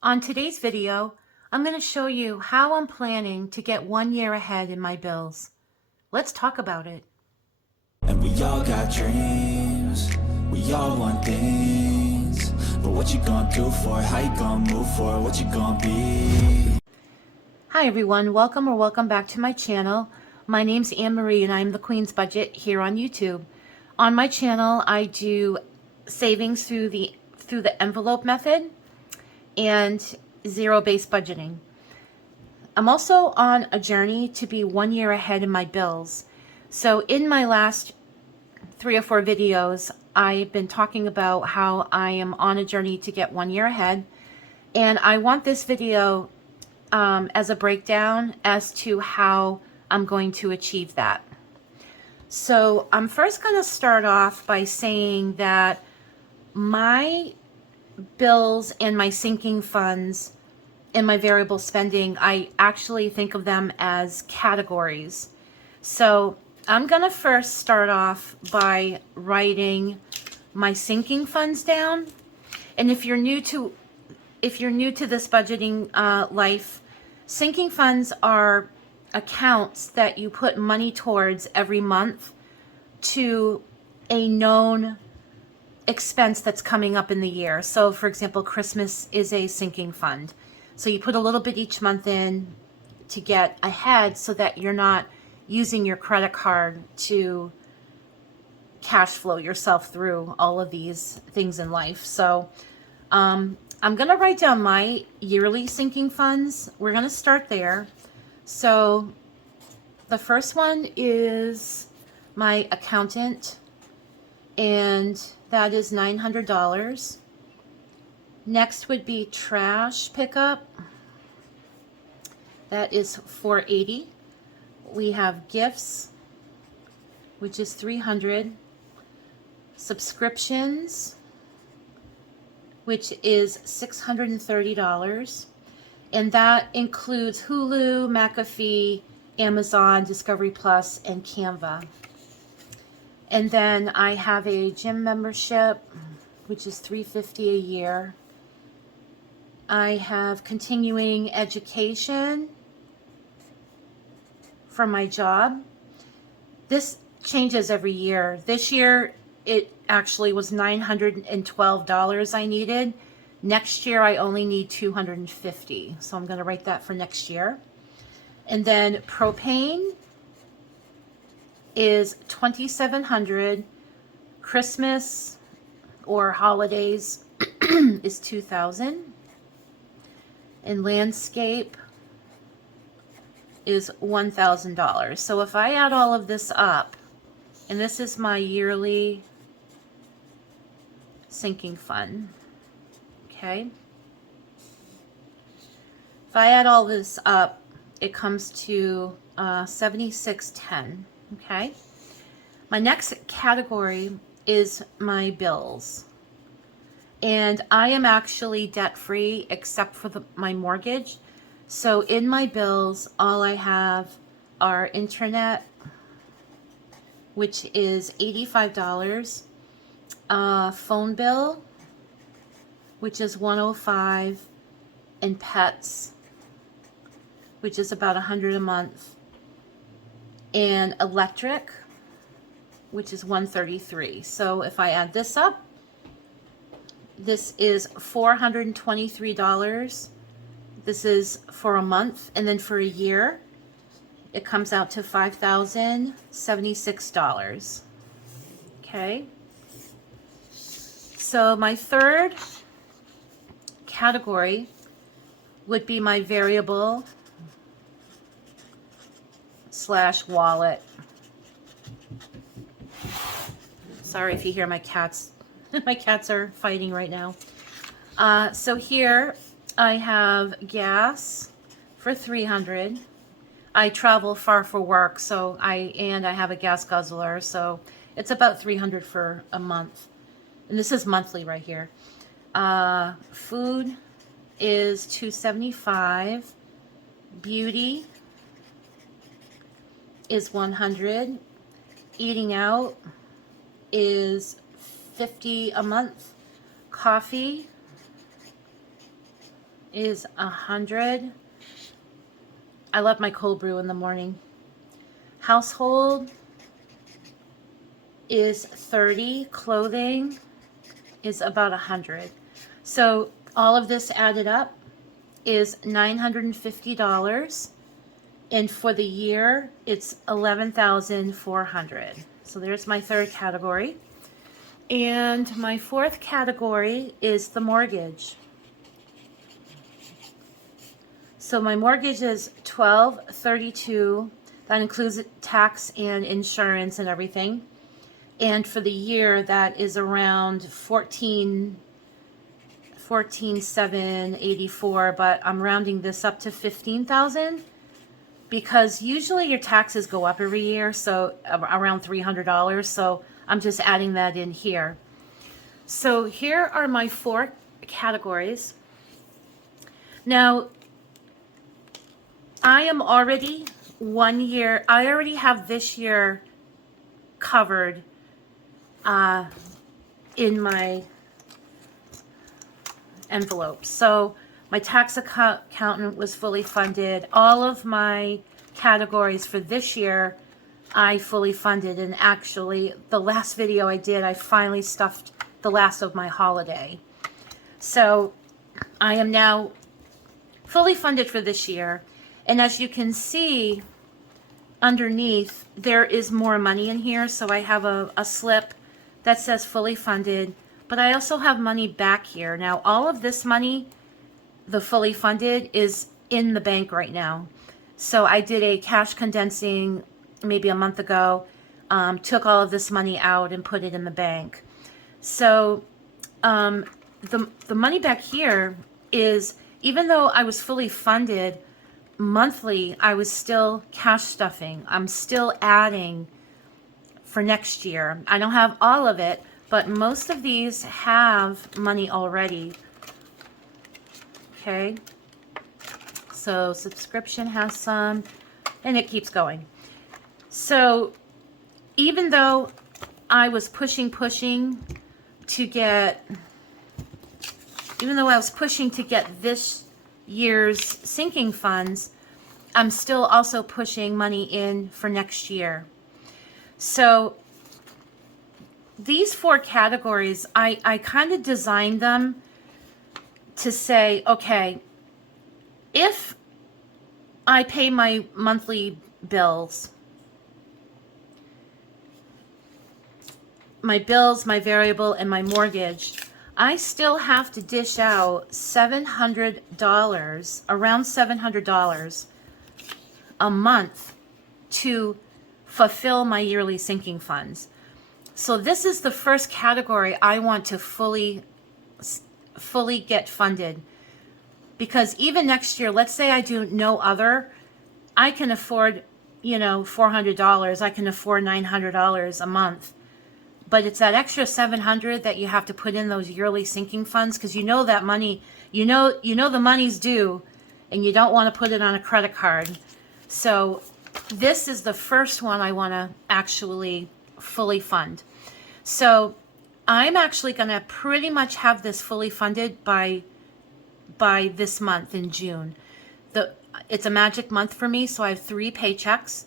On today's video, I'm going to show you how I'm planning to get 1 year ahead in my bills. Let's talk about it. And we all got dreams, we all want things. But what you gonna do for it? How you gonna move for it? What you gonna be? Hi everyone, welcome back to my channel. My name's Anne Marie and I'm the Queen's Budget here on YouTube. On my channel, I do savings through the envelope method and zero-based budgeting. I'm also on a journey to be 1 year ahead in my bills. So in my last 3 or 4 videos, I've been talking about how I am on a journey to get 1 year ahead. And I want this video as a breakdown as to how I'm going to achieve that. So I'm first going to start off by saying that my bills and my sinking funds and my variable spending, I actually think of them as categories. So I'm going to first start off by writing my sinking funds down. And if you're new to this budgeting life, sinking funds are accounts that you put money towards every month to a known expense that's coming up in the year. So for example, Christmas is a sinking fund. So you put a little bit each month in to get ahead so that you're not using your credit card to cash flow yourself through all of these things in life. So I'm going to write down my yearly sinking funds. We're going to start there. So the first one is my accountant, and that is $900. Next would be trash pickup. That is $480. We have gifts, which is $300. Subscriptions, which is $630. And that includes Hulu, McAfee, Amazon, Discovery Plus, and Canva. And then I have a gym membership, which is $350 a year. I have continuing education for my job. This changes every year. This year, it actually was $912 I needed. Next year, I only need $250. So I'm going to write that for next year. And then propane is $2,700. Christmas or holidays is $2,000. And landscape is $1,000. So if I add all of this up, and this is my yearly sinking fund, okay? If I add all this up, it comes to $76.10, okay? My next category is my bills. And I am actually debt-free except for my mortgage. So in my bills, all I have are internet, which is $85, phone bill, which is $105, and pets, which is about $100 a month, and electric, which is $133. So if I add this up, this is $423. This is for a month, and then for a year, it comes out to $5,076. Okay. So my third category would be my variable / wallet. Sorry if you hear my cats. My cats are fighting right now. So here I have gas for $300. I travel far for work, so I have a gas guzzler, so it's about $300 for a month. And this is monthly right here. Food is $275. Beauty is $100. Eating out is $50 a month. Coffee is 100. I love my cold brew in the morning. Household is 30. Clothing is about 100. So all of this added up is $950. And for the year, it's $11,400. So there's my third category. And my fourth category is the mortgage. So my mortgage is $1,232. That includes tax and insurance and everything. And for the year, that is around $14,784. But I'm rounding this up to $15,000 because usually your taxes go up every year, so around $300. So I'm just adding that in here. So here are my 4 categories. Now, I am already 1 year, I already have this year covered in my envelope. So my tax accountant was fully funded. All of my categories for this year, I fully funded. And actually, the last video I did, I finally stuffed the last of my holiday. So I am now fully funded for this year. And as you can see underneath, there is more money in here. So I have a slip that says fully funded, but I also have money back here. Now, all of this money, the fully funded, is in the bank right now. So I did a cash condensing maybe a month ago, took all of this money out and put it in the bank. So the money back here is, even though I was fully funded monthly, I was still cash stuffing. I'm still adding for next year. I don't have all of it, but most of these have money already. Okay. So subscription has some, and it keeps going. So even though I was pushing to get, this year's sinking funds, I'm still also pushing money in for next year. So these 4 categories, I kind of designed them to say, okay, if I pay my monthly bills, my variable, and my mortgage, I still have to dish out $700, around $700 a month to fulfill my yearly sinking funds. So this is the first category I want to fully get funded. Because even next year, let's say I do no other, I can afford, $400. I can afford $900 a month. But it's that extra $700 that you have to put in those yearly sinking funds, because that money, the money's due, and you don't want to put it on a credit card. So this is the first one I want to actually fully fund. So I'm actually going to pretty much have this fully funded by this month in June. It's a magic month for me, so I have 3 paychecks.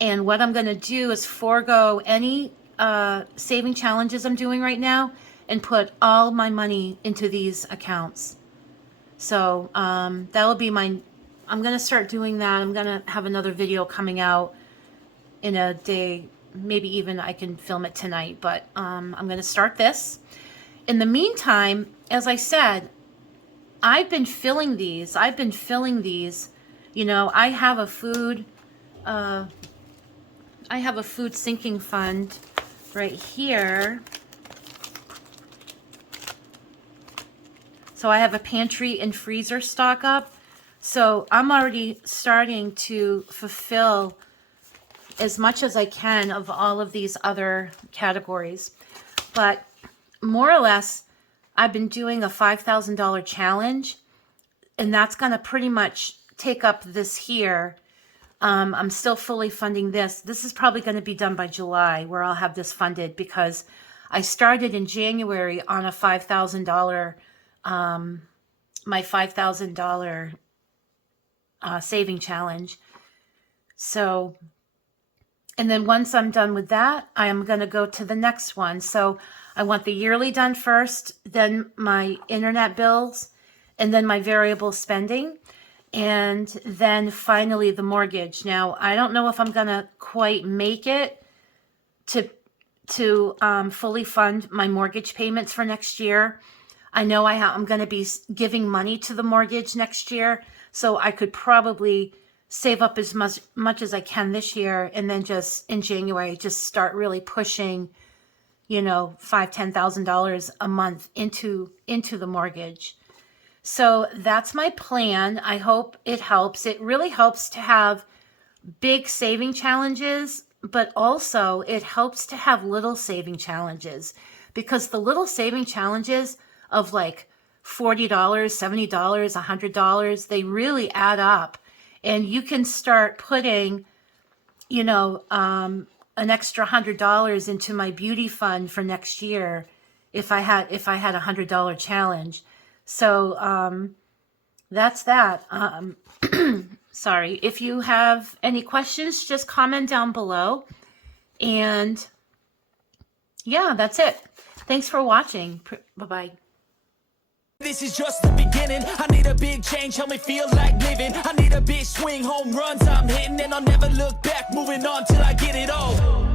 And what I'm going to do is forego any saving challenges I'm doing right now and put all my money into these accounts. So that'll be I'm going to start doing that. I'm going to have another video coming out in a day. Maybe even I can film it tonight, but I'm going to start this. In the meantime, as I said, I've been filling these. I have a food sinking fund right here. So I have a pantry and freezer stock up. So I'm already starting to fulfill as much as I can of all of these other categories. But more or less, I've been doing a $5,000 challenge, and that's going to pretty much take up this here. I'm still fully funding this. This is probably going to be done by July, where I'll have this funded, because I started in January on a $5,000 my $5,000 saving challenge. So, and then once I'm done with that, I am going to go to the next one. So I want the yearly done first, then my internet bills, and then my variable spending, and then finally the mortgage. Now, I don't know if I'm going to quite make it to fully fund my mortgage payments for next year. I know I'm going to be giving money to the mortgage next year, so I could probably save up as much as I can this year, and then just in January, just start really pushing, $5,000-$10,000 a month into the mortgage. So that's my plan. I hope it helps. It really helps to have big saving challenges, but also it helps to have little saving challenges, because the little saving challenges of like $40, $70, $100, they really add up. And you can start putting, an extra $100 into my beauty fund for next year if I had $100 challenge. So that's that. Sorry. If you have any questions, just comment down below. And yeah, that's it. Thanks for watching. Bye-bye. This is just the beginning. I need a big change, help me feel like living. I need a big swing, home runs I'm hitting, and I'll never look back, moving on till I get it all.